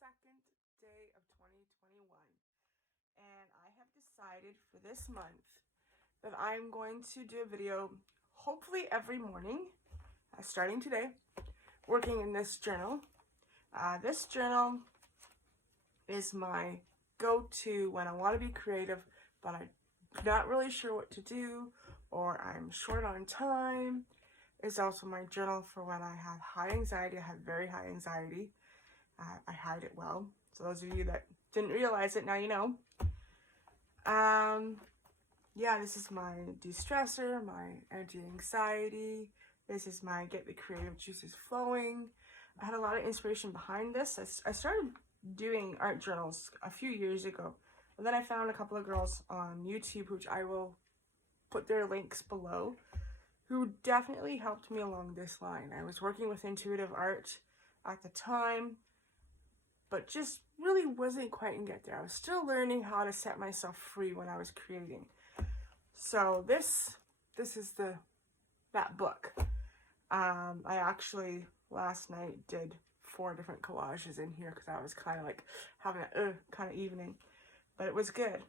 2nd day of 2021, and I have decided for this month that I'm going to do a video hopefully every morning, starting today, working in this journal. This journal is my go-to when I want to be creative, but I'm not really sure what to do, or I'm short on time. It's also my journal for when I have high anxiety. I have very high anxiety. I hide it well. So those of you that didn't realize it, now you know. Yeah, this is my de-stressor, my anti-anxiety. This is my get the creative juices flowing. I had a lot of inspiration behind this. I started doing art journals a few years ago. And then I found a couple of girls on YouTube, which I will put their links below, who definitely helped me along this line. I was working with intuitive art at the time, but just really wasn't quite in get there. I was still learning how to set myself free when I was creating. So this is that book. I actually last night did 4 different collages in here because I was kind of like having a kind of evening, but it was good.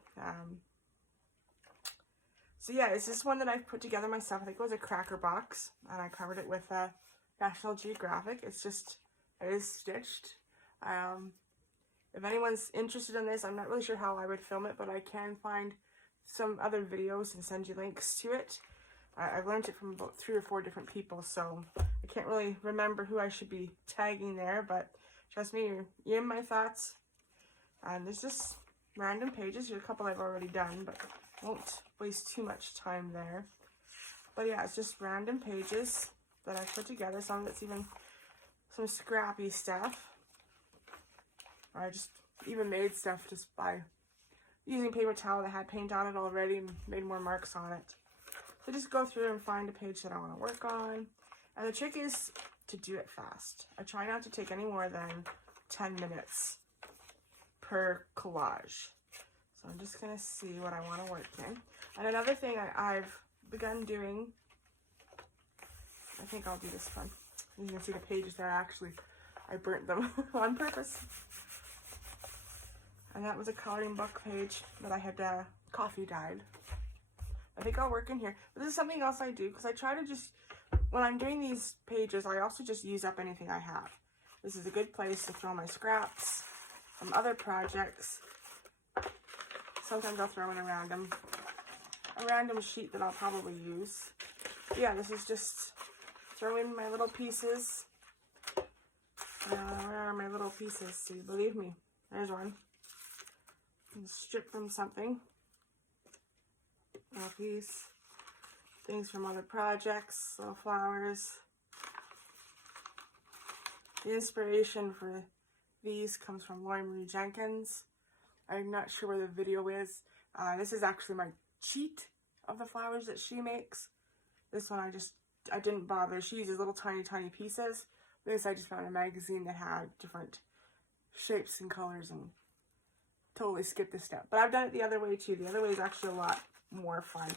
So yeah, it's this one that I've put together myself. I think it was a cracker box, and I covered it with National Geographic. It is stitched. If anyone's interested in this, I'm not really sure how I would film it, but I can find some other videos and send you links to it. I've learned it from about 3 or 4 different people, so I can't really remember who I should be tagging there, but trust me, you're in my thoughts. And there's just random pages. Here's a couple I've already done, but won't waste too much time there. But yeah, it's just random pages that I put together. Some of it's even some scrappy stuff. I just even made stuff just by using paper towel that had paint on it already and made more marks on it. So just go through and find a page that I want to work on. And the trick is to do it fast. I try not to take any more than 10 minutes per collage. So I'm just going to see what I want to work in. And another thing I've begun doing, I think I'll do this one. You can see the pages there. I burnt them on purpose. And that was a coloring book page that I had coffee dyed. I think I'll work in here. But this is something else I do, because I try to just, when I'm doing these pages, I also just use up anything I have. This is a good place to throw my scraps from other projects. Sometimes I'll throw in a random sheet that I'll probably use. But yeah, this is just throw in my little pieces. Where are my little pieces? See, believe me, there's one. And strip from something. Little piece. Things from other projects, little flowers. The inspiration for these comes from LorriMarie Jenkins. I'm not sure where the video is. This is actually my cheat of the flowers that she makes. This one I didn't bother. She uses little tiny pieces. This I just found in a magazine that had different shapes and colors and totally skipped this step. But I've done it the other way too. The other way is actually a lot more fun.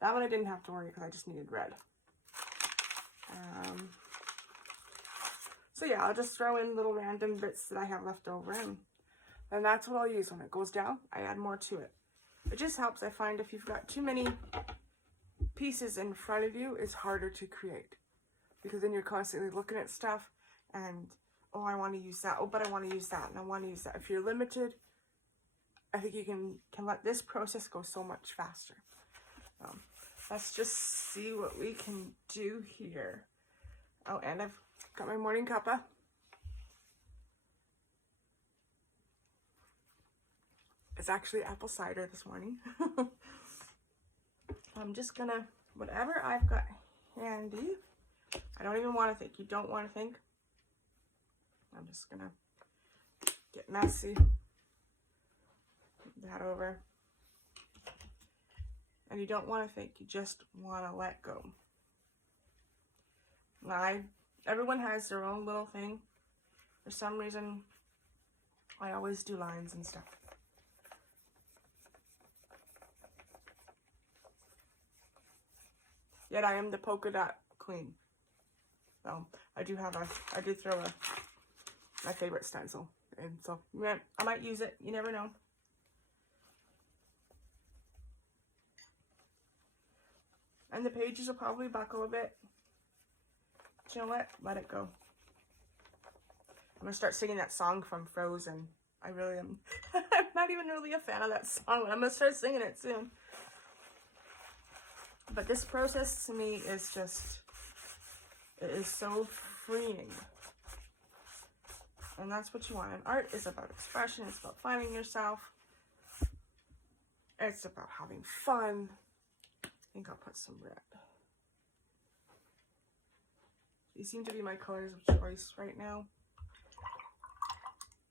That one I didn't have to worry because I just needed red. So yeah, I'll just throw in little random bits that I have left over, and that's what I'll use. When it goes down, I add more to it. It just helps. I find if you've got too many pieces in front of you, it's harder to create, because then you're constantly looking at stuff and, oh, I want to use that. Oh, but I want to use that, and I want to use that. If you're limited, I think you can let this process go so much faster. Let's just see what we can do here. Oh, and I've got my morning cuppa. It's actually apple cider this morning. I'm just gonna, whatever I've got handy, I don't even want to think. You don't want to think. I'm just gonna get messy. That over. And you don't want to think, you just want to let go. Everyone has their own little thing. For some reason, I always do lines and stuff. Yet I am the polka dot queen. So I did throw my favorite stencil. And so, yeah, I might use it. You never know. And the pages will probably buckle a bit. But you know what? Let it go. I'm going to start singing that song from Frozen. I really am. I'm not even really a fan of that song, but I'm going to start singing it soon. But this process to me is just, it is so freeing. And that's what you want. And art is about expression. It's about finding yourself. It's about having fun. I think I'll put some red. These seem to be my colors of choice right now.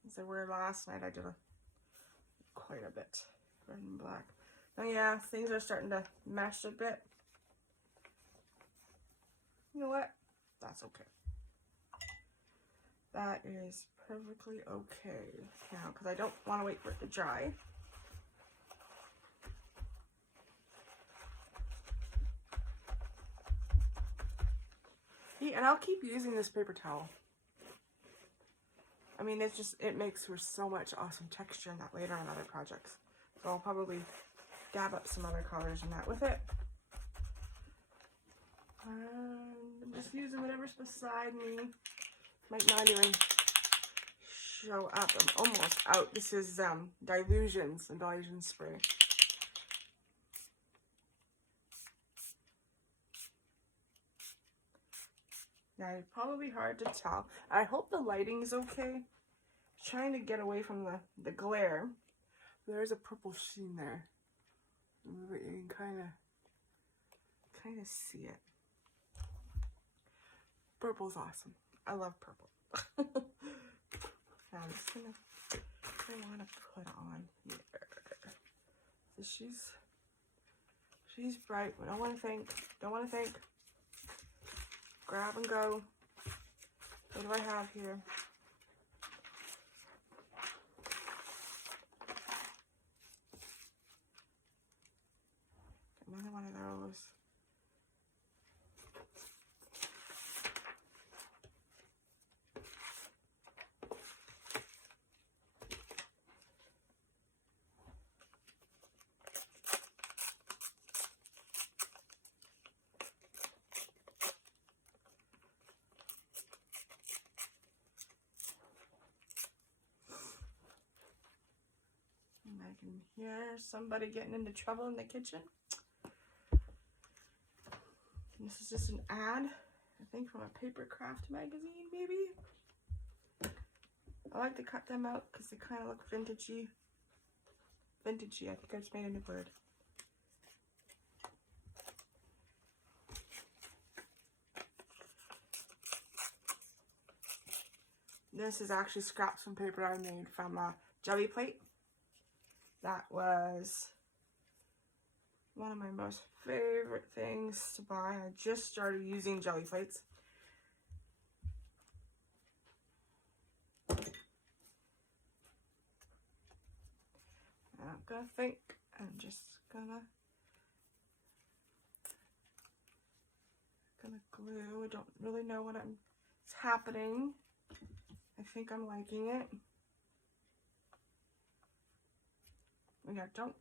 As I were last night, I did quite a bit. Red and black. Oh yeah, things are starting to mesh a bit. You know what? That's okay. That is perfectly okay now, because I don't want to wait for it to dry. And I'll keep using this paper towel. I mean, it's just, it makes for so much awesome texture in that later on other projects. So I'll probably dab up some other colors in that with it. And I'm just using whatever's beside me. Might not even show up. I'm almost out. This is Dilutions, and Dilution spray. Now, it's probably hard to tell. I hope the lighting's okay. I'm trying to get away from the glare. There's a purple sheen there. But you can kind of see it. Purple's awesome. I love purple. Now I'm just gonna, I want to put on here. So she's bright. We don't want to think. Don't want to think. Grab and go. What do I have here? Another one of those. I can hear somebody getting into trouble in the kitchen. And this is just an ad, I think from a paper craft magazine, maybe. I like to cut them out because they kind of look vintagey. Vintagey, I think I just made a new word. This is actually scraps from paper I made from a jelly plate. That was one of my most favorite things to buy. I just started using jelly plates. I'm not gonna think. I'm just gonna glue. I don't really know what's happening. I think I'm liking it. Yeah, don't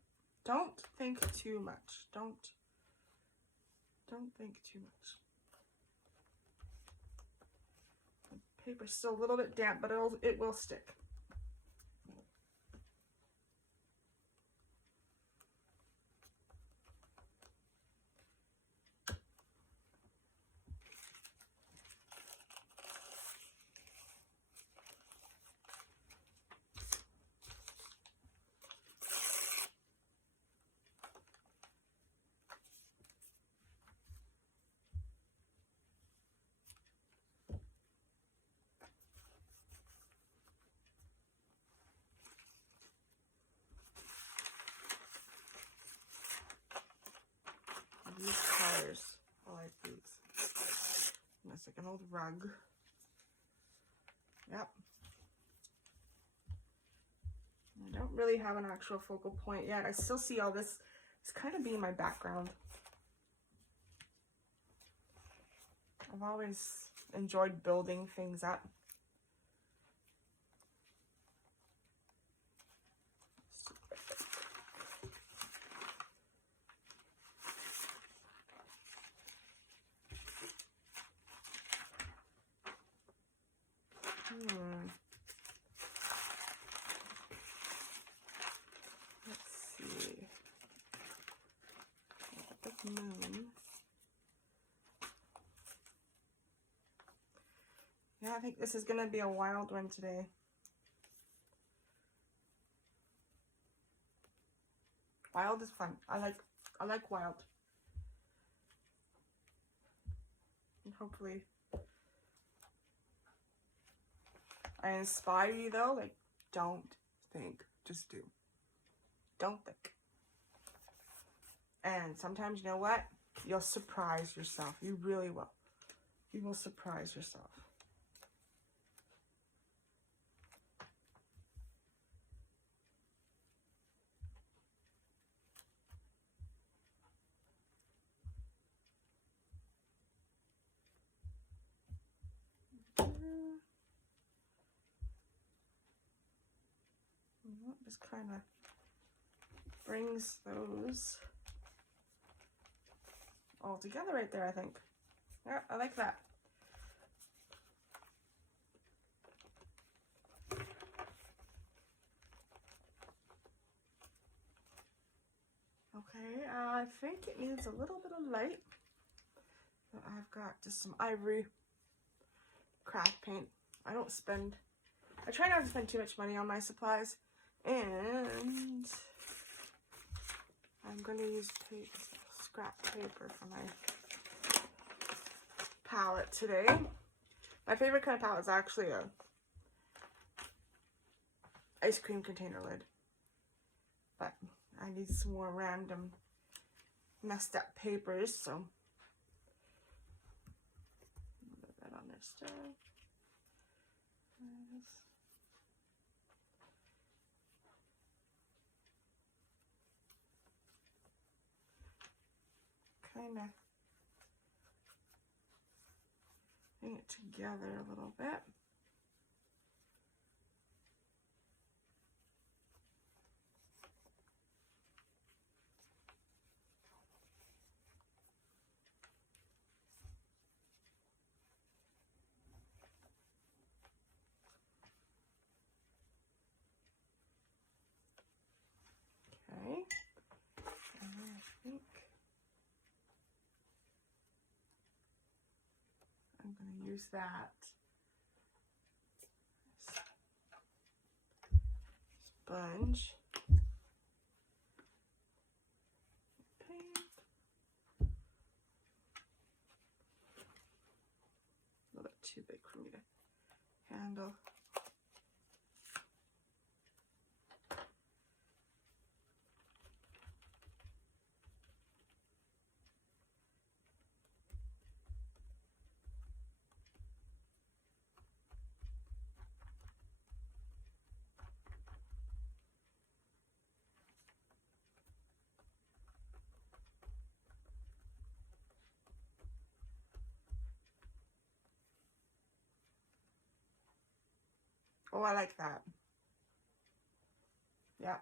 think too much. Don't think too much. The paper's still a little bit damp, but it will stick. These colors, I like these. That's like an old rug. Yep. I don't really have an actual focal point yet. I still see all this. It's kind of being my background. I've always enjoyed building things up. Let's see. The moon. Yeah, I think this is gonna be a wild one today. Wild is fun. I like wild. And hopefully I inspire you though. Like, don't think, just do. Don't think. And sometimes, you know what? You'll surprise yourself. You really will. You will surprise yourself. Just kind of brings those all together right there, I think. Yeah, I like that. Okay, I think it needs a little bit of light. So I've got just some ivory craft paint. I try not to spend too much money on my supplies. And I'm going to use scrap paper for my palette today. My favorite kind of palette is actually a ice cream container lid. But I need some more random messed up papers, so put that on there still. Kind of bring it together a little bit. Okay, and then I think I'm going to use that sponge. Paint. A little bit too big for me to handle. Oh, I like that. Yeah.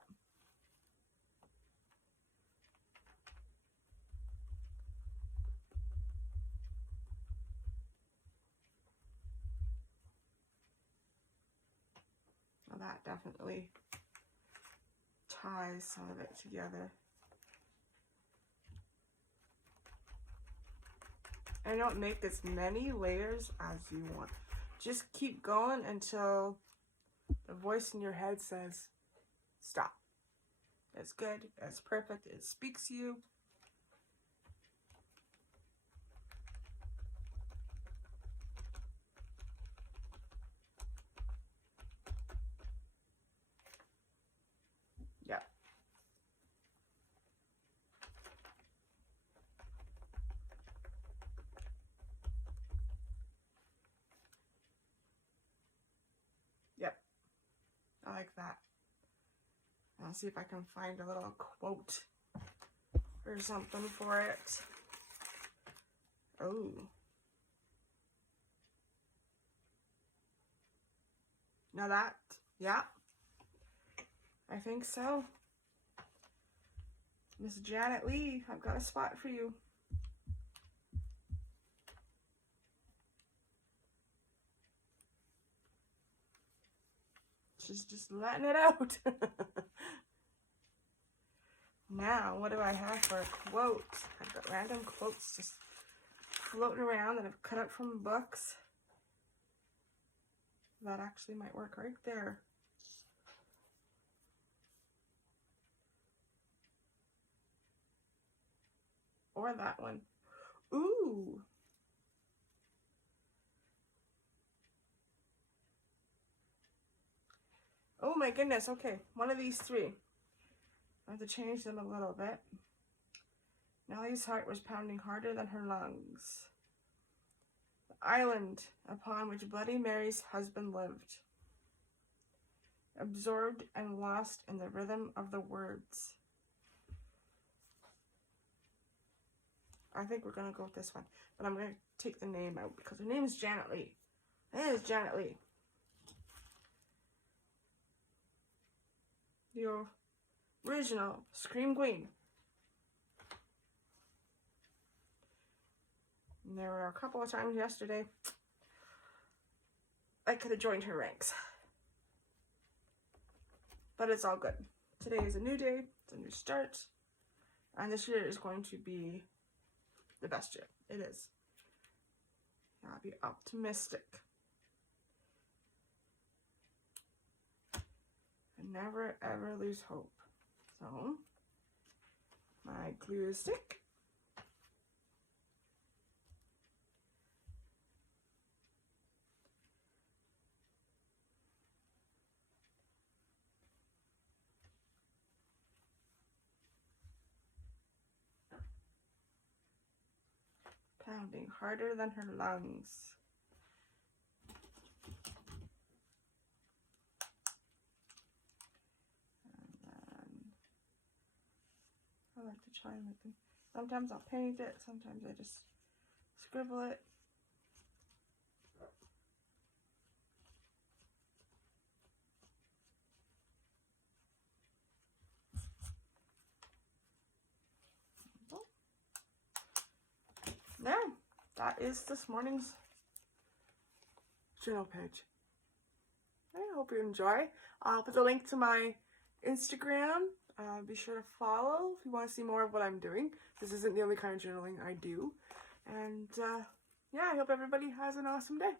Well, that definitely ties some of it together. And don't make as many layers as you want. Just keep going until the voice in your head says, stop. It's good. It's perfect. It speaks you. Yep. Yep. I like that. I'll see if I can find a little quote or something for it. Oh. Now that, yeah. I think so. Miss Janet Lee, I've got a spot for you. She's just letting it out. Now, what do I have for quotes? I've got random quotes just floating around that I've cut out from books. That actually might work right there. Or that one. Ooh. Oh my goodness, okay. One of these three. I have to change them a little bit. Nellie's heart was pounding harder than her lungs. The island upon which Bloody Mary's husband lived. Absorbed and lost in the rhythm of the words. I think we're going to go with this one. But I'm going to take the name out because her name is Janet Leigh. It is Janet Leigh. The original Scream Queen. And there were a couple of times yesterday I could have joined her ranks. But it's all good. Today is a new day. It's a new start. And this year is going to be the best year. It is. I'll be optimistic. And never ever lose hope. So, my glue stick. Pounding harder than her lungs. I like to try and make them. Sometimes I'll paint it, sometimes I just scribble it. There, that is this morning's journal page. I hope you enjoy. I'll put the link to my Instagram. Be sure to follow if you want to see more of what I'm doing. This isn't the only kind of journaling I do. And yeah, I hope everybody has an awesome day.